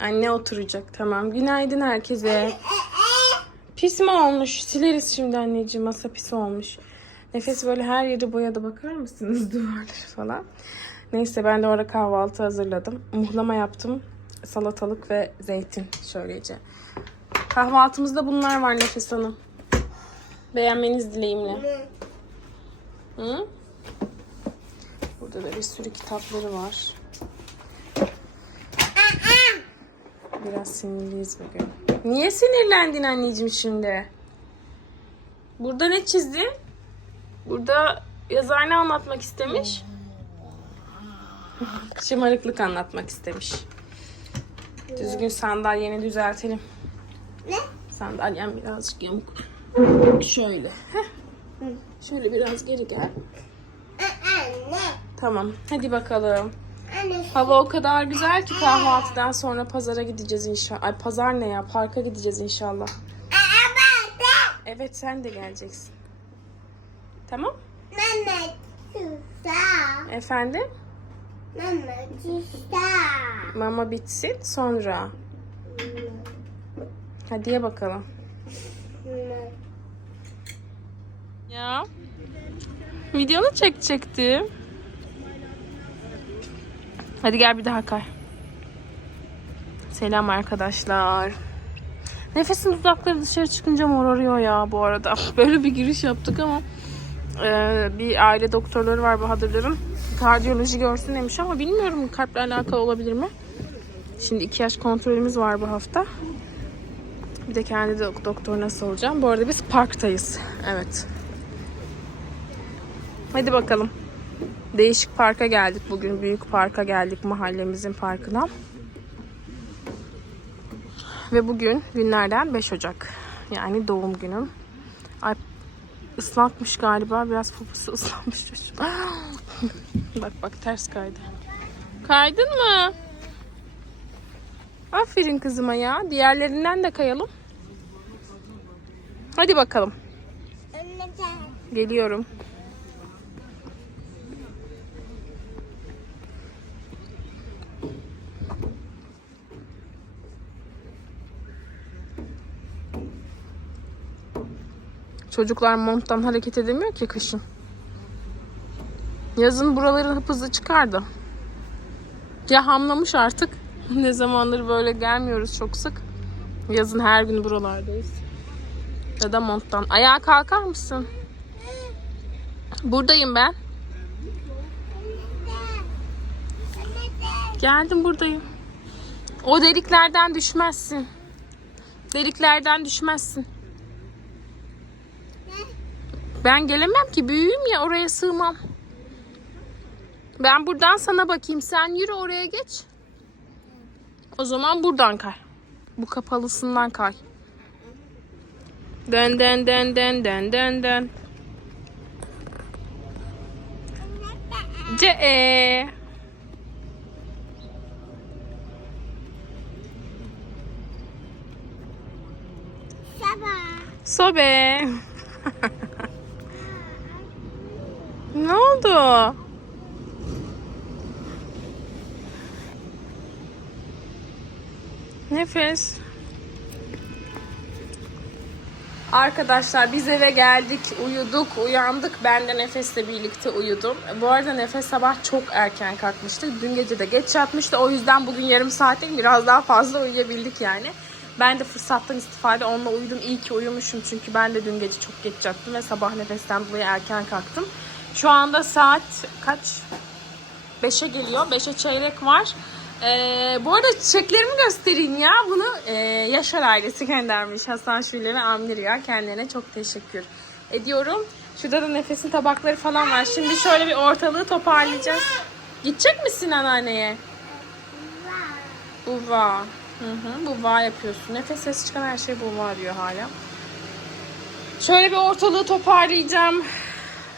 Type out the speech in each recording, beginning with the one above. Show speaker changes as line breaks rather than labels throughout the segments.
Anne oturacak. Tamam. Günaydın herkese. Pis mi olmuş? Sileriz şimdi anneciğim. Masa pis olmuş. Nefes böyle her yeri boyadı. Bakar mısınız duvarları falan. Neyse ben de orada kahvaltı hazırladım. Muhlama yaptım. Salatalık ve zeytin şöylece. Kahvaltımızda bunlar var Nefes Hanım. Beğenmeniz dileğimle. Hı? Burada da bir sürü kitapları var. Biraz sinirliyiz bugün. Niye sinirlendin anneciğim şimdi? Burada ne çizdin? Burada yazar ne anlatmak istemiş? Şımarıklık anlatmak istemiş. Düzgün sandalyeni düzeltelim.
Ne?
Sandalyem birazcık yamuk. Şöyle. Heh. Şöyle biraz geri gel.
Anne.
Tamam. Hadi bakalım. Hava o kadar güzel ki kahvaltıdan sonra pazara gideceğiz inşallah. Ay pazar ne ya? Parka gideceğiz inşallah. Evet sen de geleceksin. Tamam? Efendim?
Mama
bitsin sonra. Hadi ye bakalım. Ya. Videonu çekecektim. Hadi gel bir daha kay. Selam arkadaşlar. Nefesin dudakları dışarı çıkınca morarıyor ya bu arada. Böyle bir giriş yaptık ama e, bir aile doktorları var Bahadırların. Kardiyoloji görsün demiş ama bilmiyorum kalple alakalı olabilir mi? Şimdi iki yaş kontrolümüz var bu hafta. Bir de kendi dok- doktor nasıl olacağım. Bu arada biz parktayız. Evet. Hadi bakalım. Değişik parka geldik bugün. Büyük parka geldik mahallemizin parkına. Ve bugün günlerden 5 Ocak. Yani doğum günüm. Ay ıslakmış galiba. Biraz poposu ıslanmış bak bak ters kaydı. Kaydın mı? Aferin kızıma ya. Diğerlerinden de kayalım. Hadi bakalım. Geliyorum. Çocuklar monttan hareket edemiyor ki kışın. Yazın buraların hıp hızlı çıkardı. Ya hamlamış artık. Ne zamandır böyle gelmiyoruz çok sık. Yazın her gün buralardayız. Ya da monttan. Ayağa kalkar mısın? Buradayım ben. Geldim buradayım. O deliklerden düşmezsin. Deliklerden düşmezsin. Ben gelemem ki büyüğüm ya oraya sığmam. Ben buradan sana bakayım. Sen yürü oraya geç. O zaman buradan kay. Bu kapalısından kay. Dön dön dön dön dön dön dön. Ce e.
Sabah.
Sobe. Ne oldu? Nefes. Arkadaşlar biz eve geldik, uyuduk, uyandık. Ben de Nefes'le birlikte uyudum. Bu arada Nefes sabah çok erken kalkmıştı. Dün gece de geç yatmıştı. O yüzden bugün yarım saatlik biraz daha fazla uyuyabildik yani. Ben de fırsattan istifade onunla uyudum. İyi ki uyumuşum çünkü ben de dün gece çok geç yattım ve sabah Nefes'ten dolayı erken kalktım. Şu anda saat kaç? 5'e geliyor. 5'e çeyrek var. Ee, bu arada çiçeklerimi göstereyim ya. Bunu e, Yaşar ailesi göndermiş. Hasan Şule ve Amir ya. Kendilerine çok teşekkür ediyorum. Şurada da nefesin tabakları falan var. Şimdi şöyle bir ortalığı toparlayacağız. Gidecek misin anneanneye? Buva. Hı hı, buva yapıyorsun. Nefes sesi çıkan her şey buva diyor hala. Şöyle bir ortalığı toparlayacağım.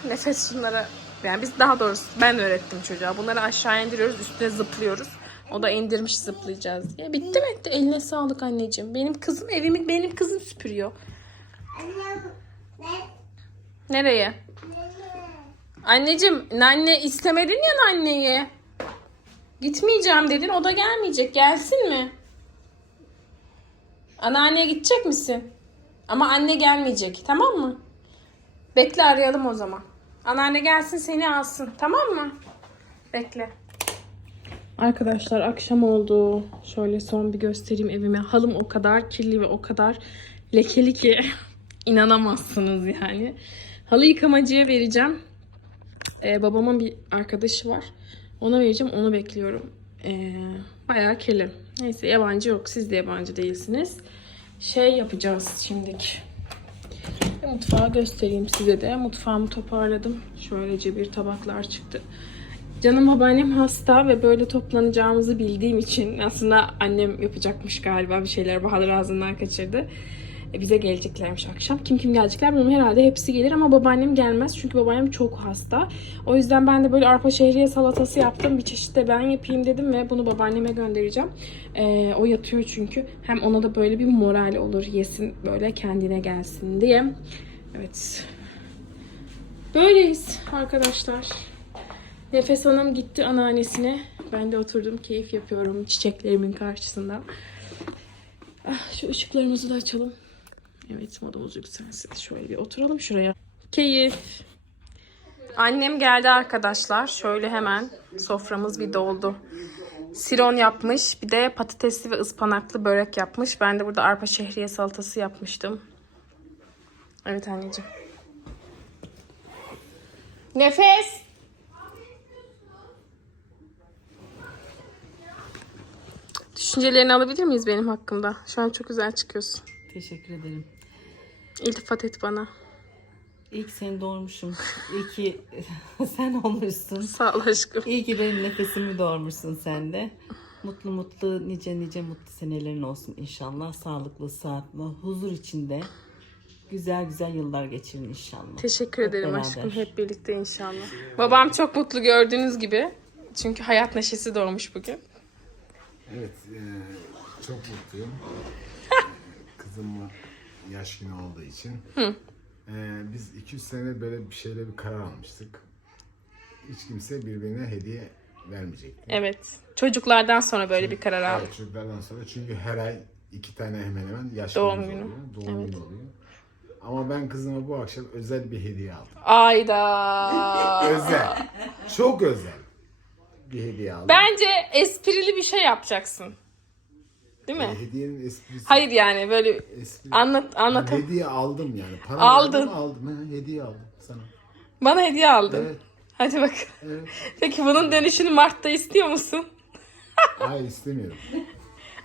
Nefes şunlara yani biz daha doğrusu ben öğrettim çocuğa. Bunları aşağı indiriyoruz, üstüne zıplıyoruz. O da indirmiş zıplayacağız diye. Bitti mi? Bitti. Eline sağlık anneciğim. Benim kızım evimi benim kızım süpürüyor. Nereye? Anneciğim anne istemedin ya anneyi. Gitmeyeceğim dedin. O da gelmeyecek. Gelsin mi? Anneanneye gidecek misin? Ama anne gelmeyecek tamam mı? Bekle arayalım o zaman. Anneanne gelsin seni alsın tamam mı? Bekle. Arkadaşlar akşam oldu. Şöyle son bir göstereyim evime. Halım o kadar kirli ve o kadar lekeli ki inanamazsınız yani. Halı yıkamacıya vereceğim. Ee, babamın bir arkadaşı var. Ona vereceğim. Onu bekliyorum. Ee, bayağı kirli. Neyse yabancı yok. Siz de yabancı değilsiniz. Şey yapacağız şimdilik. Mutfağı göstereyim size de. Mutfağımı toparladım. Şöylece bir tabaklar çıktı. Canım babaannem hasta ve böyle toplanacağımızı bildiğim için aslında annem yapacakmış galiba bir şeyler Bahadır ağzından kaçırdı. E, bize geleceklermiş akşam. Kim kim gelecekler bilmiyorum. Herhalde hepsi gelir ama babaannem gelmez. Çünkü babaannem çok hasta. O yüzden ben de böyle arpa şehriye salatası yaptım. Bir çeşit de ben yapayım dedim ve bunu babaanneme göndereceğim. E, o yatıyor çünkü. Hem ona da böyle bir moral olur. Yesin böyle kendine gelsin diye. Evet. Böyleyiz arkadaşlar. Nefes Hanım gitti anneannesine. Ben de oturdum keyif yapıyorum çiçeklerimin karşısında. Ah, şu ışıklarımızı da açalım. Evet modumuz yükselsin. Şöyle bir oturalım şuraya. Keyif. Annem geldi arkadaşlar. Şöyle hemen soframız bir doldu. Siron yapmış. Bir de patatesli ve ıspanaklı börek yapmış. Ben de burada arpa şehriye salatası yapmıştım. Evet anneciğim. Nefes. Düşüncelerini alabilir miyiz benim hakkımda? Şu an çok güzel çıkıyorsun.
Teşekkür ederim.
İltifat et bana.
İyi ki seni doğurmuşum. İyi ki sen olmuşsun.
Sağ ol aşkım.
İyi ki benim nefesimi doğurmuşsun sen de. Mutlu mutlu nice nice mutlu senelerin olsun inşallah. Sağlıklı, sıhhatli, huzur içinde güzel güzel yıllar geçirin inşallah.
Teşekkür
Hep
ederim
beraber.
aşkım. Hep birlikte inşallah. Babam çok mutlu gördüğünüz gibi. Çünkü hayat neşesi doğmuş bugün.
Evet, eee, çok mutluyum. Kızımın yaş günü olduğu için. Eee, biz 200 sene böyle bir şeyle bir karar almıştık. Hiç kimse birbirine hediye vermeyecekti.
Evet. Çocuklardan sonra böyle bir karar aldık.
Evet, çocuklardan sonra çünkü her ay iki tane hemen hemen yaş
Doğum günü.
oluyor. Doğum günü oluyor. Ama ben kızıma bu akşam özel bir hediye aldım.
Ayda.
Özel. çok özel bir hediye aldım.
Bence esprili bir şey yapacaksın. Değil mi?
E, hediyenin esprisi.
Hayır yani böyle
espri-
anlat anlat.
Ben hediye aldım yani. Para
Aldın.
aldım. Ha, hediye aldım sana.
Bana hediye aldın.
Evet.
Hadi bak.
Evet.
Peki bunun dönüşünü Mart'ta istiyor musun?
Hayır istemiyorum.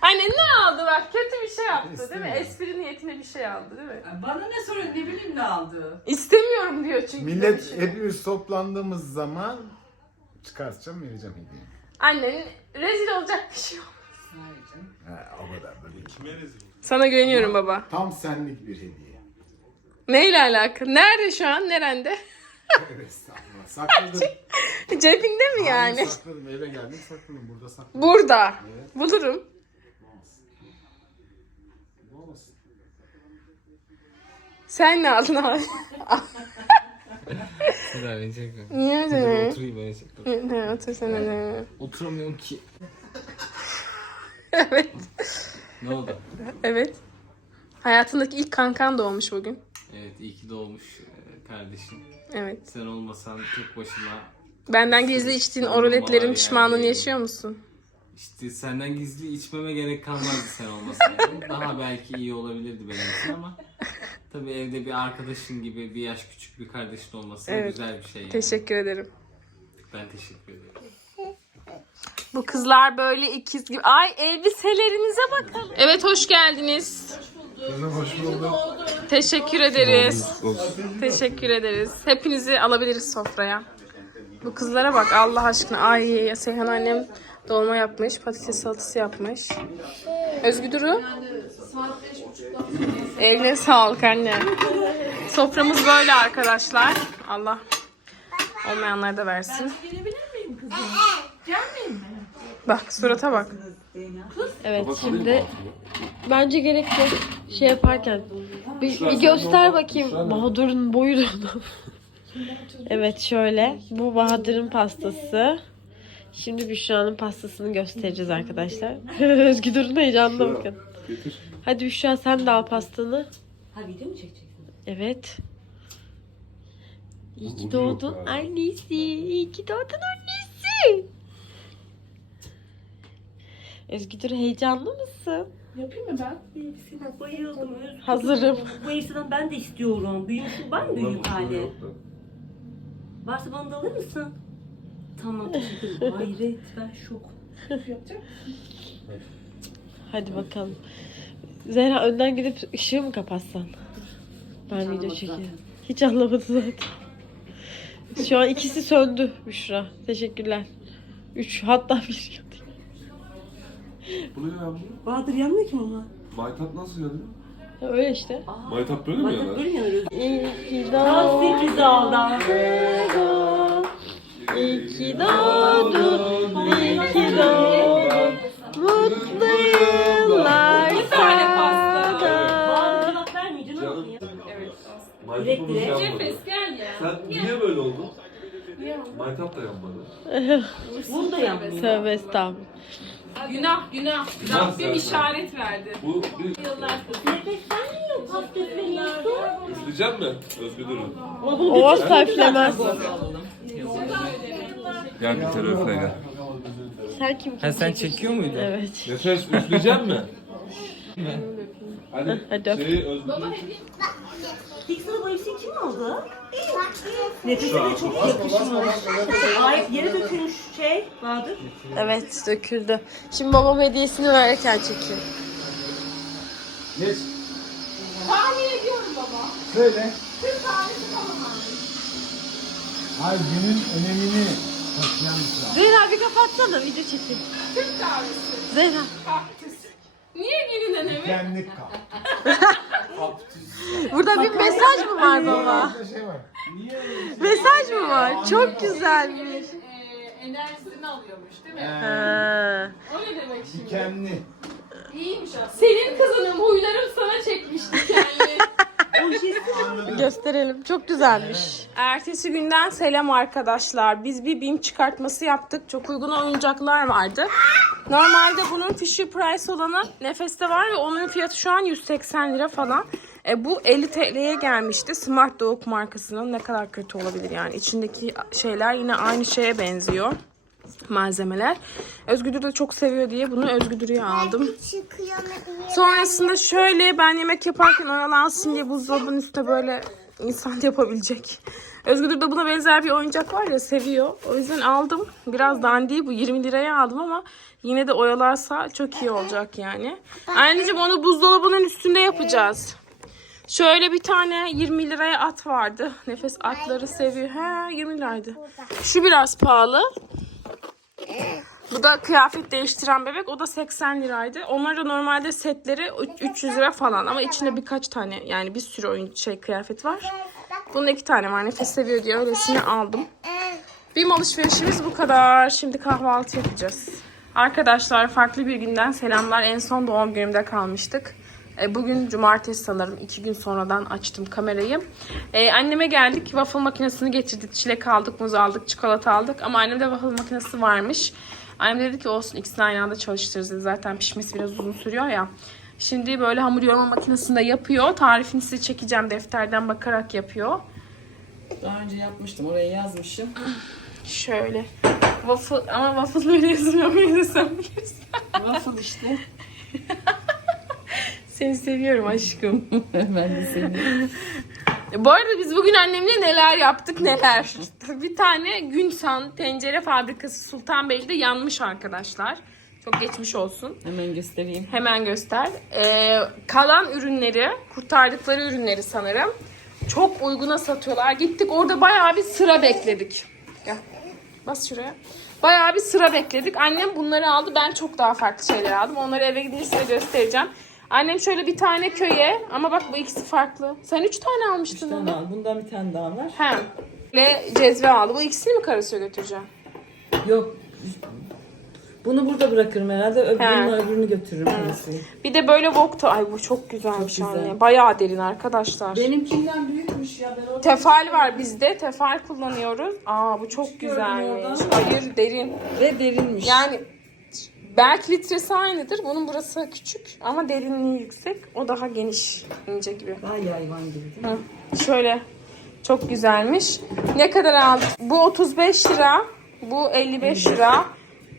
Anne ne aldı bak kötü bir şey yaptı değil mi? Espri niyetine bir şey aldı değil mi?
Bana ne soruyor ne bileyim ne aldı.
İstemiyorum diyor çünkü.
Millet
şey.
hepimiz toplandığımız zaman çıkartacağım vereceğim hediyeyi.
Annenin rezil olacak bir şey yok.
Ha, o kadar da değil.
Sana güveniyorum baba.
Tam senlik bir hediye.
Neyle alakalı? Nerede şu an? Nerende?
Evet estağfurullah. Sakladım.
Cebinde mi yani?
Sakladım. Eve geldim sakladım. Burada sakladım.
Burada. Bulurum.
Bu olmasın.
Sen ne aldın abi?
Sıra beni çekme.
Niye de?
oturayım çekme.
Ne, Otur sen de.
Oturamıyorum ki.
Evet.
Ne oldu?
Evet. Hayatındaki ilk kankan doğmuş bugün.
Evet iyi ki doğmuş e, kardeşim.
Evet.
Sen olmasan tek başıma
Benden gizli içtiğin o ruletlerin pişmanlığını yaşıyor musun?
işte senden gizli içmeme gerek kalmazdı sen olmasaydın. Daha belki iyi olabilirdi benim için ama tabii evde bir arkadaşın gibi bir yaş küçük bir kardeşin olması
Evet.
güzel bir şey yani.
Teşekkür ederim.
Ben teşekkür ederim.
Bu kızlar böyle ikiz gibi. Ay elbiselerinize bakalım. Evet hoş geldiniz.
Hoş bulduk.
Teşekkür ederiz. Teşekkür ederiz. Hepinizi alabiliriz sofraya. Bu kızlara bak Allah aşkına. Ay Seyhan annem dolma yapmış. Patates salatası yapmış. Özgü Duru. Eline sağlık anne. Soframız böyle arkadaşlar. Allah olmayanlara da versin. Bak surata bak.
Evet şimdi bence gerek yok şey yaparken bir, bir göster bakayım Bahadır'ın boyu Evet şöyle bu Bahadır'ın pastası Şimdi Büşra'nın pastasını göstereceğiz arkadaşlar Özgü durun heyecanına bakın. Hadi Büşra sen de al pastanı.
Ha video mu çekeceksin?
Evet. İyi ki doğdun annesi. İyi ki doğdun annesi. Özgür heyecanlı mısın?
Yapayım mı ben?
Elbiseden bayıldım. Özgür.
Hazırım.
Bu elbiseden ben de istiyorum. Büyümüşüm mı büyük hali? Varsa bana da alır mısın? Tamam teşekkür ederim. Hayret ben şok.
Hadi bakalım. Zehra önden gidip ışığı mı kapatsan? Ben video
anlamadı
çekeyim.
zaten.
Hiç anlamadı zaten. Şu an ikisi söndü Büşra. Teşekkürler. Üç hatta bir.
Bu ne ya bu?
Bahadır yanmıyor ki ama.
Maytap nasıl yanıyor?
Ya Öyle işte.
Maytap böyle mi yanar?
böyle mi yanıyor?
İyi ki
Daha sürpriz aldı.
doğdun. İyi ki doğdun. İyi ki doğdun. Mutlu yıllar sana.
Maytap
Direkt, direkt.
yanmadı?
gel ya.
Sen niye böyle oldun? Maytap da yanmadı.
Bunu da yanmıyor.
Tövbe estağfurullah.
Günah günah.
Günah
Rabbim
zaten.
işaret verdi.
Bu bir...
Nefes sen niye pasta üfleniyorsun?
Üfleyecek mi? Özgür Durun.
O asla üflemez.
Gel bir üfle gel.
Sen kim
Ha sen çekiyor muydun?
Evet.
Nefes üfleyecek mi? Hadi,
Hadi
şeyi Özgür
Sana bu elbiseyi kim aldı? Nefese de çok yakışmış. Ay yere dökülmüş şey Bahadır.
Evet döküldü. Şimdi babam hediyesini verirken çekiyor.
Geç.
Tahmin ediyorum baba.
Söyle.
Türk kahvesi falan.
Hayır günün önemini taşıyan bir saat.
Zehra bir kapatsana video çekeyim.
Türk kahvesi.
Zehra.
Kaktüs. Niye gelin önemi?
Kenlik kal.
Burada bir mesaj mı var baba?
Şey var.
Mesaj mı var? Çok güzelmiş.
Ee, enerjisini alıyormuş değil mi?
Ha.
O ne demek şimdi?
Dikenli.
İyiymiş aslında. Senin kızının huylarım sana çekmiş dikenli.
Gösterelim. Çok güzelmiş.
Ertesi günden selam arkadaşlar. Biz bir BİM çıkartması yaptık. Çok uygun oyuncaklar vardı. Normalde bunun Fisher Price olanı Nefes'te var ve onun fiyatı şu an 180 lira falan. E, bu 50 TL'ye gelmişti. Smart Dog markasının ne kadar kötü olabilir yani. İçindeki şeyler yine aynı şeye benziyor. Malzemeler. Özgüdür de çok seviyor diye bunu Özgüdür'e aldım. Sonrasında şöyle ben yemek yaparken oyalansın diye buzdolabının üstüne böyle insan yapabilecek. Özgür de buna benzer bir oyuncak var ya seviyor. O yüzden aldım. Biraz dandiği bu 20 liraya aldım ama yine de oyalarsa çok iyi olacak yani. Anneciğim onu buzdolabının üstünde yapacağız. Şöyle bir tane 20 liraya at vardı. Nefes atları seviyor. He 20 liraydı. Şu biraz pahalı. Bu da kıyafet değiştiren bebek. O da 80 liraydı. Onlar da normalde setleri 300 lira falan. Ama içinde birkaç tane yani bir sürü oyun şey kıyafet var. Bunda iki tane var. Nefes seviyor diye öylesini aldım. Benim alışverişimiz bu kadar. Şimdi kahvaltı yapacağız. Arkadaşlar farklı bir günden selamlar. En son doğum günümde kalmıştık. E, Bugün cumartesi sanırım. iki gün sonradan açtım kamerayı. E, anneme geldik. Waffle makinesini getirdik. Çilek aldık, muz aldık, çikolata aldık. Ama annemde waffle makinesi varmış. Annem dedi ki olsun ikisini aynı anda çalıştırırız. Zaten pişmesi biraz uzun sürüyor ya. Şimdi böyle hamur yoğurma makinesinde yapıyor. Tarifini size çekeceğim. Defterden bakarak yapıyor.
Daha önce yapmıştım. Oraya yazmışım.
Şöyle. Waffle ama waffle böyle yazılmıyor. Böyle sen bilirsin.
Waffle işte.
Seni seviyorum aşkım.
ben de seni.
Bu arada biz bugün annemle neler yaptık neler. Bir tane Günsan tencere fabrikası Sultanbeyli'de yanmış arkadaşlar. Çok geçmiş olsun.
Hemen göstereyim.
Hemen göster. Ee, kalan ürünleri, kurtardıkları ürünleri sanırım. Çok uyguna satıyorlar. Gittik orada bayağı bir sıra bekledik. Gel. Bas şuraya. Bayağı bir sıra bekledik. Annem bunları aldı. Ben çok daha farklı şeyler aldım. Onları eve gidince size göstereceğim. Annem şöyle bir tane köye ama bak bu ikisi farklı. Sen üç tane almıştın onu.
tane al. Bundan bir tane daha var.
He. Ve cezve aldı. Bu ikisini mi karısıya götüreceğim?
Yok. Bunu burada bırakırım herhalde. Öbürünü,
He.
öbürünü götürürüm.
Bir de böyle Vokta. Ay bu çok güzelmiş
Çok güzel.
anne. Bayağı derin arkadaşlar.
Benimkinden büyükmüş ya. Ben orada
Tefal var bizde. Tefal kullanıyoruz. Aa bu çok
gördüm
güzelmiş. Hayır derin.
ve derinmiş.
Yani Belki litresi aynıdır. Bunun burası küçük ama derinliği yüksek. O daha geniş, ince gibi.
Daha yayvan gibi değil mi?
Hı. Şöyle çok güzelmiş. Ne kadar aldık? Bu 35 lira. Bu 55 lira.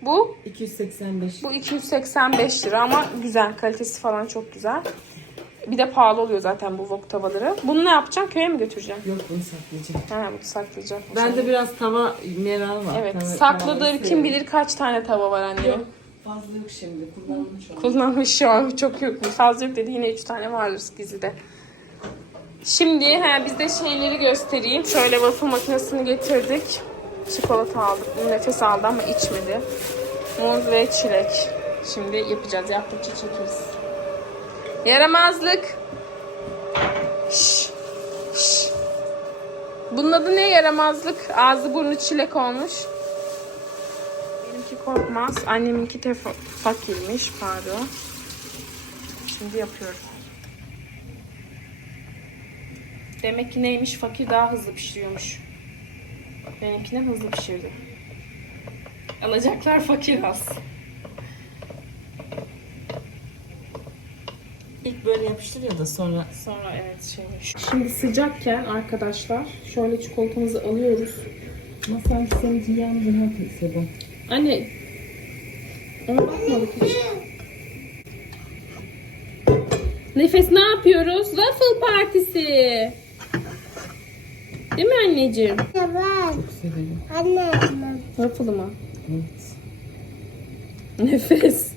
Bu
285.
bu 285 lira ama güzel. Kalitesi falan çok güzel. Bir de pahalı oluyor zaten bu wok tavaları. Bunu ne yapacaksın? Köye mi götüreceksin?
Yok bunu saklayacağım.
Ha, bunu saklayacağım.
Ben de biraz tava meral var.
Evet.
Tava-
Sakladığı
tavayı
kim bilir kaç tane tava var anne.
Yok. Fazla yok şimdi. Kullanmış onu.
Kullanmış şu an çok yok. Fazla yok dedi yine 3 tane vardır gizlide. Şimdi he, biz de şeyleri göstereyim. Şöyle waffle makinesini getirdik. Çikolata aldık. Nefes aldı ama içmedi. Muz ve çilek. Şimdi yapacağız. Yaptıkça çekeriz. Yaramazlık. Şş, şş. Bunun adı ne yaramazlık? Ağzı burnu çilek olmuş. Benimki korkmaz. Anneminki de fa- fakirmiş. Pardon. Şimdi yapıyorum. Demek ki neymiş? Fakir daha hızlı pişiriyormuş. Benimkinden hızlı pişirdi. Alacaklar fakir az.
İlk böyle yapıştırıyor da sonra
Sonra evet şeymiş. Şimdi sıcakken arkadaşlar şöyle çikolatamızı alıyoruz.
masal senin ziyan rahat bu.
Anne ona bakmadık hiç. Nefes ne yapıyoruz? Waffle partisi. Değil mi anneciğim?
Evet.
Severim.
Anne.
Waffle mı?
Evet.
Nefes.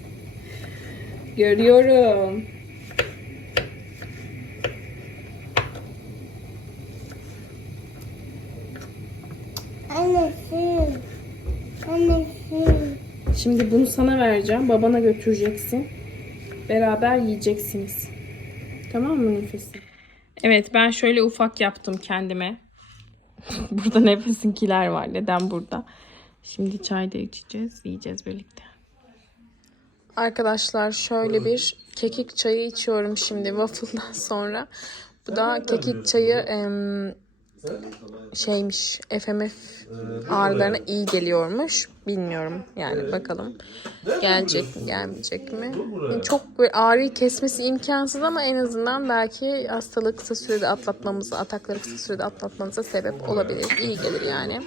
Görüyorum.
Annesi. Annesi.
Şimdi bunu sana vereceğim. Babana götüreceksin. Beraber yiyeceksiniz. Tamam mı Nefes'im? Evet ben şöyle ufak yaptım kendime. burada Nefes'inkiler var. Neden burada? Şimdi çay da içeceğiz. Yiyeceğiz birlikte. Arkadaşlar şöyle bir kekik çayı içiyorum şimdi waffle'dan sonra. Bu da kekik çayı em, şeymiş FMF ağrılarına iyi geliyormuş. Bilmiyorum yani bakalım gelecek mi gelmeyecek mi. Çok ağrıyı kesmesi imkansız ama en azından belki hastalığı kısa sürede atlatmamıza, atakları kısa sürede atlatmanıza sebep olabilir. İyi gelir yani.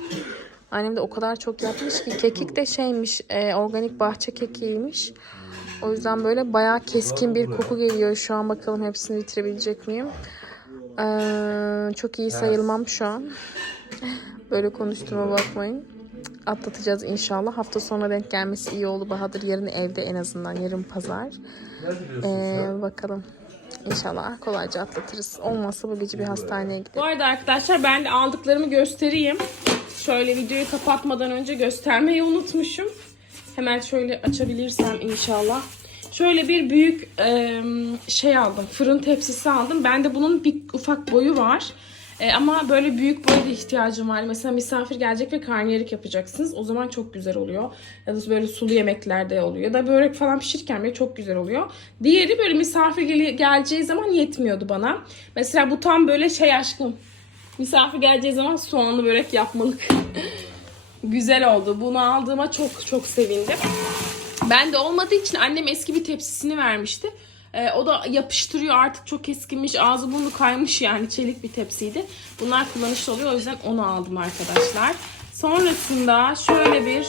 Annem de o kadar çok yapmış ki kekik de şeymiş e, organik bahçe kekiğiymiş. O yüzden böyle bayağı keskin bir koku geliyor. Şu an bakalım hepsini bitirebilecek miyim? Ee, çok iyi sayılmam şu an. Böyle konuştuğuma bakmayın. Atlatacağız inşallah. Hafta sonuna denk gelmesi iyi oldu Bahadır. Yarın evde en azından. Yarın pazar. Ee, bakalım. İnşallah kolayca atlatırız. Olmazsa bu gece bir hastaneye gidelim. Bu arada arkadaşlar ben de aldıklarımı göstereyim. Şöyle videoyu kapatmadan önce göstermeyi unutmuşum. Hemen şöyle açabilirsem inşallah. Şöyle bir büyük e, şey aldım. Fırın tepsisi aldım. Bende bunun bir ufak boyu var. E, ama böyle büyük boya da ihtiyacım var. Mesela misafir gelecek ve karnıyarık yapacaksınız. O zaman çok güzel oluyor. Ya da böyle sulu yemeklerde oluyor. Ya da börek falan pişirirken bile çok güzel oluyor. Diğeri böyle misafir gele- geleceği zaman yetmiyordu bana. Mesela bu tam böyle şey aşkım. Misafir geleceği zaman soğanlı börek yapmalık. güzel oldu. Bunu aldığıma çok çok sevindim. Ben de olmadığı için annem eski bir tepsisini vermişti. Ee, o da yapıştırıyor artık çok eskimiş. Ağzı burnu kaymış yani çelik bir tepsiydi. Bunlar kullanışlı oluyor o yüzden onu aldım arkadaşlar. Sonrasında şöyle bir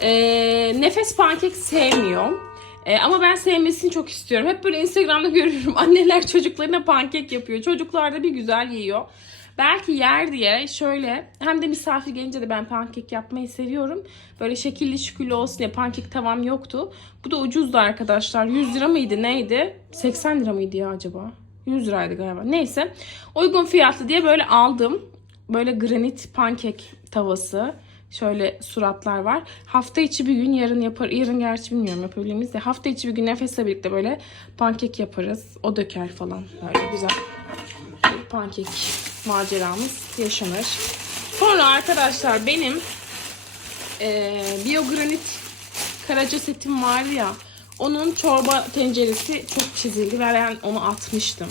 ee, nefes pankek sevmiyorum. Ee, ama ben sevmesini çok istiyorum. Hep böyle Instagram'da görüyorum. Anneler çocuklarına pankek yapıyor. Çocuklar da bir güzel yiyor. Belki yer diye şöyle hem de misafir gelince de ben pankek yapmayı seviyorum. Böyle şekilli şükürlü olsun diye pankek tavam yoktu. Bu da ucuzdu arkadaşlar. 100 lira mıydı neydi? 80 lira mıydı ya acaba? 100 liraydı galiba. Neyse. Uygun fiyatlı diye böyle aldım. Böyle granit pankek tavası. Şöyle suratlar var. Hafta içi bir gün yarın yapar. Yarın gerçi bilmiyorum yapabilir miyiz de. Hafta içi bir gün nefesle birlikte böyle pankek yaparız. O döker falan. Böyle güzel pankek maceramız yaşanır. Sonra arkadaşlar benim eee biyogranit karaca setim vardı ya. Onun çorba tenceresi çok çizildi ve ben onu atmıştım.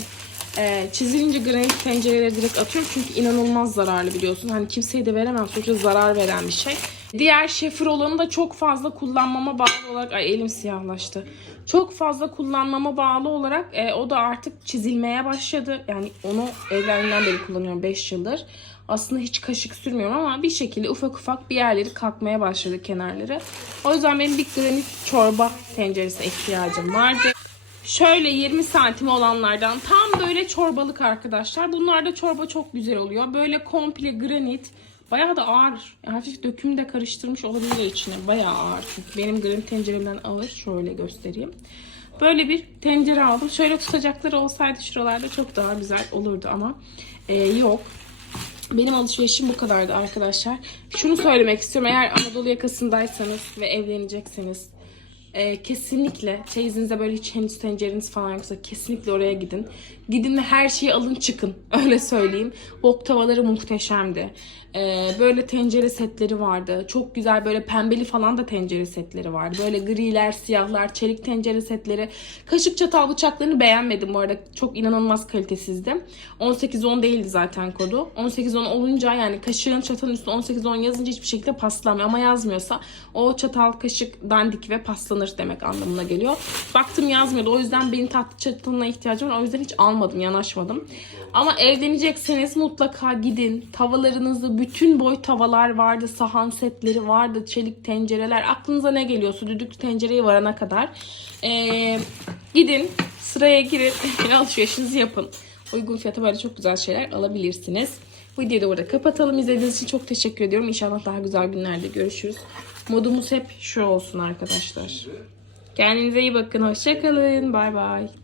Eee, çizilince granit tencereleri direkt atıyorum çünkü inanılmaz zararlı biliyorsun. Hani kimseye de veremem sonuçta zarar veren bir şey. Diğer şefir olanı da çok fazla kullanmama bağlı olarak ay elim siyahlaştı. Çok fazla kullanmama bağlı olarak e, o da artık çizilmeye başladı. Yani onu evlerinden beri kullanıyorum 5 yıldır. Aslında hiç kaşık sürmüyorum ama bir şekilde ufak ufak bir yerleri kalkmaya başladı kenarları. O yüzden benim bir granit çorba tenceresine ihtiyacım vardı. Şöyle 20 santim olanlardan tam böyle çorbalık arkadaşlar. Bunlarda çorba çok güzel oluyor. Böyle komple granit. Bayağı da ağır. Hafif döküm de karıştırmış olabilir içine. Bayağı ağır. Çünkü benim granit tenceremden ağır. Şöyle göstereyim. Böyle bir tencere aldım. Şöyle tutacakları olsaydı şuralarda çok daha güzel olurdu ama e, yok. Benim alışverişim bu kadardı arkadaşlar. Şunu söylemek istiyorum. Eğer Anadolu yakasındaysanız ve evlenecekseniz e, kesinlikle çeyizinize böyle hiç henüz tencereniz falan yoksa kesinlikle oraya gidin. Gidin ve her şeyi alın çıkın. Öyle söyleyeyim. Wok tavaları muhteşemdi. E, böyle tencere setleri vardı. Çok güzel böyle pembeli falan da tencere setleri vardı. Böyle griler, siyahlar, çelik tencere setleri. Kaşık çatal bıçaklarını beğenmedim bu arada. Çok inanılmaz kalitesizdi. 18-10 değildi zaten kodu. 18-10 olunca yani kaşığın çatalın üstüne 18-10 yazınca hiçbir şekilde paslanmıyor. Ama yazmıyorsa o çatal kaşık dandik ve paslanır demek anlamına geliyor. Baktım yazmıyordu. O yüzden benim tatlı çatalına ihtiyacım var. O yüzden hiç almadım, yanaşmadım. Ama evlenecekseniz mutlaka gidin. Tavalarınızı, bütün boy tavalar vardı. Sahan setleri vardı. Çelik tencereler. Aklınıza ne geliyorsa düdüklü tencereye varana kadar. Ee, gidin. Sıraya girin. alışverişinizi yapın. Uygun fiyata böyle çok güzel şeyler alabilirsiniz. Bu videoyu da burada kapatalım. İzlediğiniz için çok teşekkür ediyorum. İnşallah daha güzel günlerde görüşürüz. Modumuz hep şu olsun arkadaşlar. Kendinize iyi bakın. Hoşçakalın. Bay bay.